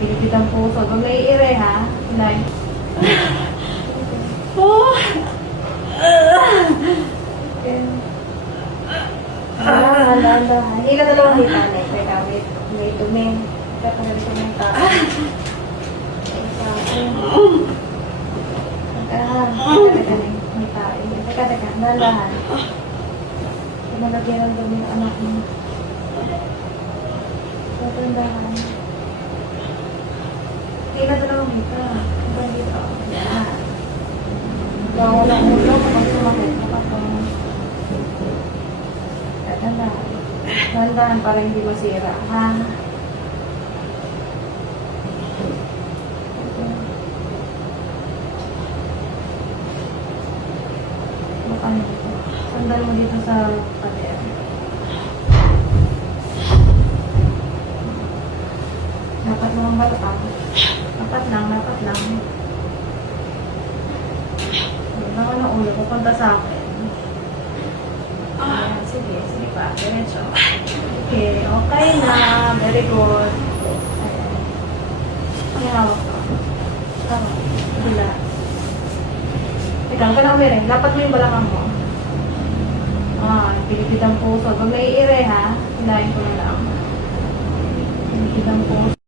Pilipit ang puso. Huwag naiire ha. Hinay. Oh! Okay. Dahan. Hila na lang kita. May kawit. May dumi. Kaya pa nalito may tao. May tao. Teka. Dahan. Malagyan ang dumi ng anak mo. Dahan. Hila na lang kita. Hanggang dito. Yan. Gawa ng ulo kapag sumakit. Dahan para hindi masira, ha? Baka nito. Sandal mo dito sa pader. Dapat mo ang balak. Dapat lang. Baka na ulo, pupunta sa akin. Ayan, sige pa. Diretso. Okay na. Very good. Ayan. Ang hawak ko. Tama. Hila. Ikaw, ka na umirin. Dapat mo yung balakang mo. Pilipit ang puso. Huwag naiire ha. Hilahin ko na lang. Pilipit ang puso.